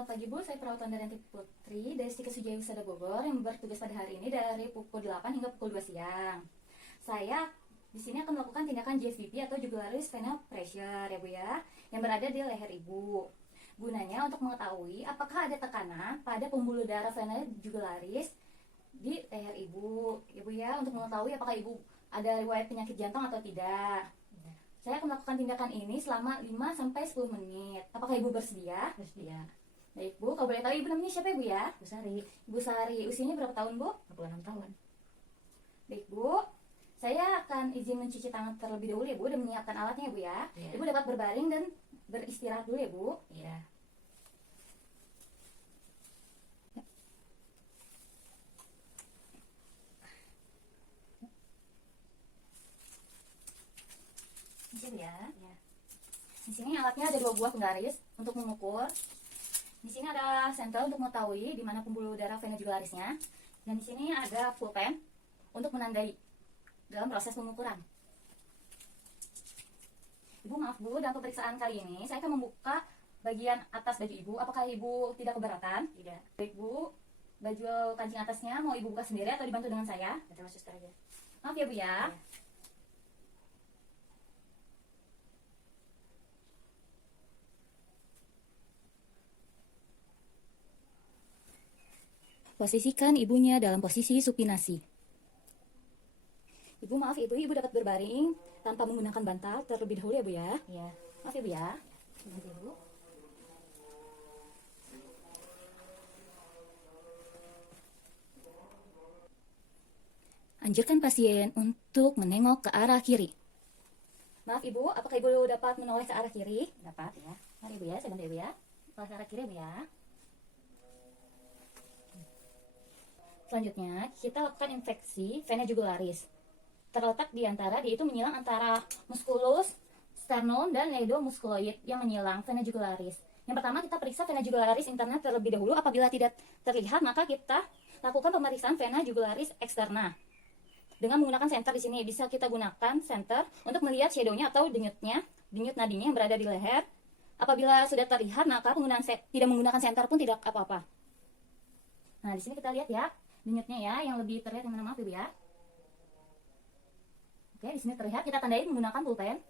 Selamat pagi Bu, saya Perawat Wandarianti Putri dari Stika Sujaya Husada Bogor yang bertugas pada hari ini dari pukul 8 hingga pukul 2 siang. Saya di sini akan melakukan tindakan JVP atau jugularis vena pressure ya Bu ya, yang berada di leher Ibu. Gunanya untuk mengetahui apakah ada tekanan pada pembuluh darah vena jugularis di leher Ibu. Ya Bu ya, untuk mengetahui apakah Ibu ada riwayat penyakit jantung atau tidak. Saya akan melakukan tindakan ini selama 5-10 menit. Apakah Ibu bersedia? Bersedia. Baik Bu, kalau boleh tahu Ibu namanya siapa Ibu ya? Bu Sari, Ibu Sari, usianya berapa tahun Bu? 26 tahun. Baik Bu, saya akan izin mencuci tangan terlebih dahulu ya Bu dan menyiapkan alatnya ya Bu ya. Iya. Ibu dapat berbaring dan beristirahat dulu ya Bu. Iya. Di sini ya. Iya. Di sini alatnya ada 2 buah penggaris untuk mengukur. Di sini ada senter untuk mengetahui di mana pembuluh darah vena jugularisnya. Dan di sini ada pulpen untuk menandai dalam proses pengukuran. Ibu maaf Bu, dalam pemeriksaan kali ini saya akan membuka bagian atas baju Ibu. Apakah Ibu tidak keberatan? Tidak. Baik Bu, baju kancing atasnya mau Ibu buka sendiri atau dibantu dengan saya? Ada mas suster aja. Maaf ya Bu ya. Iya. Posisikan ibunya dalam posisi supinasi. Ibu maaf ibu dapat berbaring tanpa menggunakan bantal terlebih dahulu ya Bu ya. Iya. Maaf ya Bu ya. Nanti Bu. Anjurkan pasien untuk menengok ke arah kiri. Maaf Ibu, apakah Ibu dapat menoleh ke arah kiri? Dapat ya. Mari Ibu ya, saya bantu Ibu ya. Menoleh ke arah kiri Bu ya. Selanjutnya, kita lakukan infeksi vena jugularis. Terletak di antara, dia itu menyilang antara musculus, sternum, dan ledomusculoid yang menyilang vena jugularis. Yang pertama, kita periksa vena jugularis interna terlebih dahulu. Apabila tidak terlihat, maka kita lakukan pemeriksaan vena jugularis eksterna. Dengan menggunakan senter di sini, bisa kita gunakan senter untuk melihat shadownya atau denyut nadinya yang berada di leher. Apabila sudah terlihat, maka tidak menggunakan senter pun tidak apa-apa. Nah, di sini kita lihat ya. Denyutnya ya, yang lebih terlihat yang mana maaf Ibu ya. Oke, di sini terlihat kita tandai menggunakan pulpen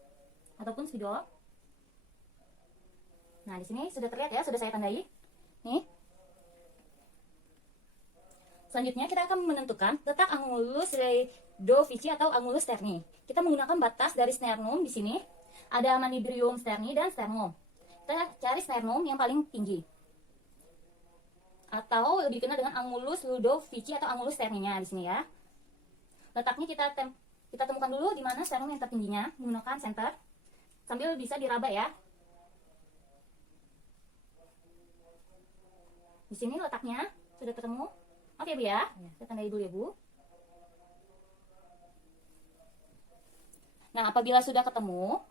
ataupun spidol. Nah, di sini sudah terlihat ya, sudah saya tandai. Nih. Selanjutnya kita akan menentukan letak angulus rhedovici atau angulus sterni. Kita menggunakan batas dari sternum di sini. Ada manubrium sterni dan sternum. Kita cari sternum yang paling tinggi, atau lebih dikenal dengan angulus ludovici atau angulus sterninya di sini ya. Letaknya kita temukan dulu di mana sternum yang tertingginya menggunakan senter sambil bisa diraba ya. Di sini letaknya sudah ketemu. Oke Bu ya. Kita tandai dulu ya Bu. Nah, apabila sudah ketemu,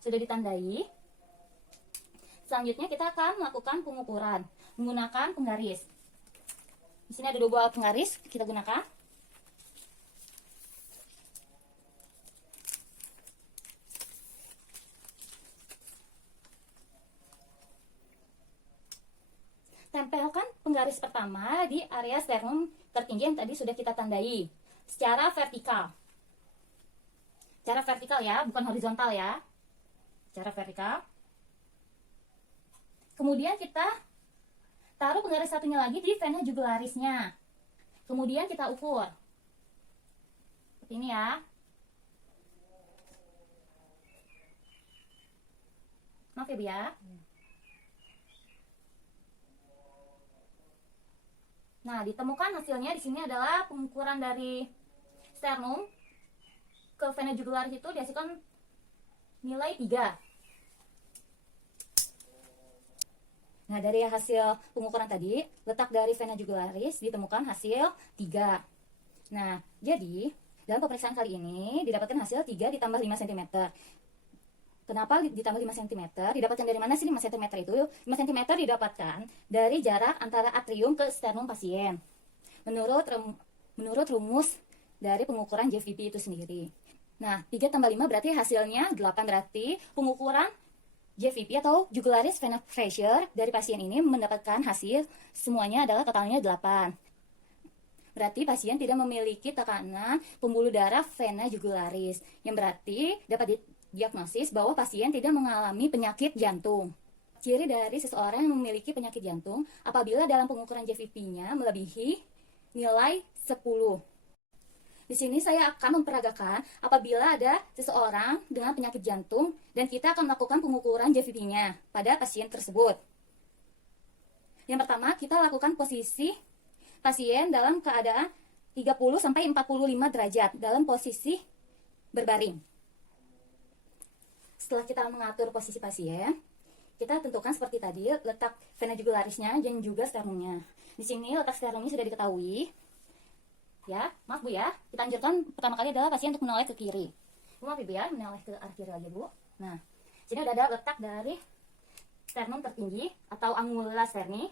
sudah ditandai, selanjutnya kita akan melakukan pengukuran menggunakan penggaris. Di sini ada 2 buah penggaris, kita gunakan. Tempelkan penggaris pertama di area sternum tertinggi yang tadi sudah kita tandai secara vertikal. Secara vertikal ya, bukan horizontal ya. Secara vertikal. Kemudian kita taruh penggaris satunya lagi di vena jugularisnya. Kemudian kita ukur. Seperti ini ya. Maaf ya Bu ya. Nah, ditemukan hasilnya di sini adalah pengukuran dari sternum ke vena jugularis itu dihasilkan nilai 3. Nah, dari hasil pengukuran tadi, letak dari vena jugularis ditemukan hasil 3. Nah, jadi dalam pemeriksaan kali ini didapatkan hasil 3 ditambah 5 cm. Kenapa ditambah 5 cm? Didapatkan dari mana sih 5 cm itu? 5 cm didapatkan dari jarak antara atrium ke sternum pasien. Menurut rumus dari pengukuran JVP itu sendiri. Nah, 3 tambah 5 berarti hasilnya 8, berarti pengukuran JVP atau jugularis vena pressure dari pasien ini mendapatkan hasil semuanya adalah totalnya 8. Berarti pasien tidak memiliki tekanan pembuluh darah vena jugularis, yang berarti dapat didiagnosis bahwa pasien tidak mengalami penyakit jantung. Ciri dari seseorang yang memiliki penyakit jantung apabila dalam pengukuran JVP-nya melebihi nilai 10. Di sini saya akan memperagakan apabila ada seseorang dengan penyakit jantung dan kita akan melakukan pengukuran JVP-nya pada pasien tersebut. Yang pertama, kita lakukan posisi pasien dalam keadaan 30-45 derajat dalam posisi berbaring. Setelah kita mengatur posisi pasien, kita tentukan seperti tadi letak vena jugularisnya dan juga sternumnya. Di sini letak sternumnya sudah diketahui. Ya, maaf Bu ya. Kita anjurkan pertama kali adalah pasien untuk menoleh ke kiri. Maaf Ibu ya, menoleh ke arah kiri aja Bu. Nah, sini udah ada letak dari sternum tertinggi atau angula sterni.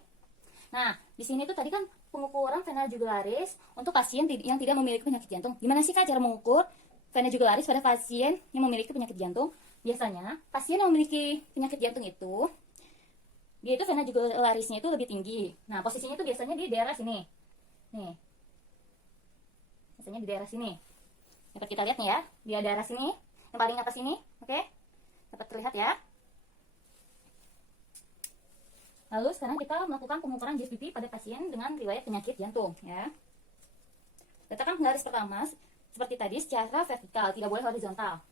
Nah, di sini tuh tadi kan pengukuran vena jugularis untuk pasien yang tidak memiliki penyakit jantung. Gimana sih Kak cara mengukur vena jugularis pada pasien yang memiliki penyakit jantung? Biasanya, pasien yang memiliki penyakit jantung itu, dia itu vena jugularisnya itu lebih tinggi. Nah, posisinya itu biasanya di daerah sini. Nih. Biasanya di daerah sini. Dapat kita lihat nih ya, di daerah sini, yang paling atas ini, oke? Dapat terlihat ya. Lalu sekarang kita melakukan pengukuran JVP pada pasien dengan riwayat penyakit jantung ya. Letakkan penggaris pertama seperti tadi secara vertikal, tidak boleh horizontal.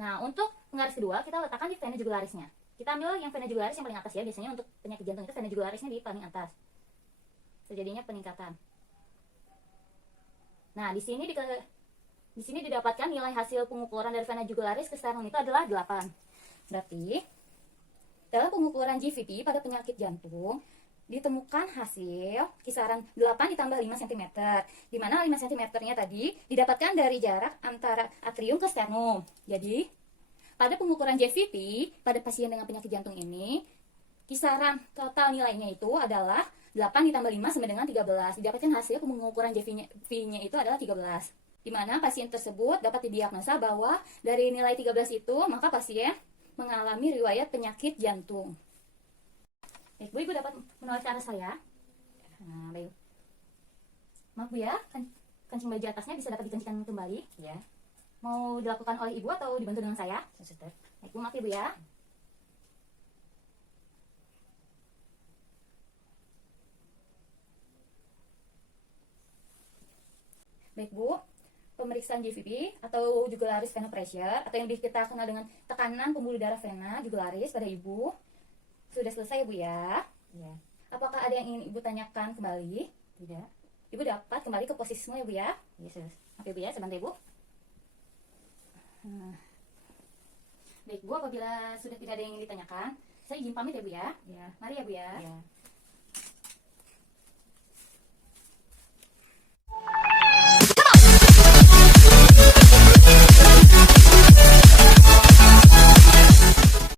Nah, untuk penggaris kedua kita letakkan di vena jugularisnya. Kita ambil yang vena jugularis yang paling atas ya, biasanya untuk penyakit jantung itu vena jugularisnya di paling atas. Terjadinya peningkatan. Nah, di sini didapatkan nilai hasil pengukuran dari vena jugularis ke sternum itu adalah 8. Berarti dalam pengukuran JVP pada penyakit jantung, ditemukan hasil kisaran 8 ditambah 5 cm. Di mana 5 cm-nya tadi didapatkan dari jarak antara atrium ke sternum. Jadi, pada pengukuran JVP pada pasien dengan penyakit jantung ini, kisaran total nilainya itu adalah 8 ditambah 5 sama dengan 13. Didapatkan hasil pengukuran JVP-nya itu adalah 13. Di mana pasien tersebut dapat didiagnosa bahwa dari nilai 13 itu, maka pasien mengalami riwayat penyakit jantung. Baik, Bu, Ibu dapat menoleh ke arah saya. Nah, baik. Maaf Bu ya, kancing baju atasnya bisa dapat dikencingkan kembali. Ya. Mau dilakukan oleh Ibu atau dibantu dengan saya? Suster. Baik, Bu, maaf Ibu ya. Baik, Bu. Pemeriksaan JVP atau jugularis vena pressure atau yang kita kenal dengan tekanan pembuluh darah vena jugularis pada Ibu sudah selesai ya Bu ya. Ya. Apakah ada yang ingin Ibu tanyakan kembali? Tidak. Ibu dapat kembali ke posisimu ya Bu ya. Yes. Oke Bu ya, sebentar Ibu. Baik Bu, apabila sudah tidak ada yang ingin ditanyakan, saya izin pamit ya Bu ya. Ya. Mari ya Bu ya. Ya.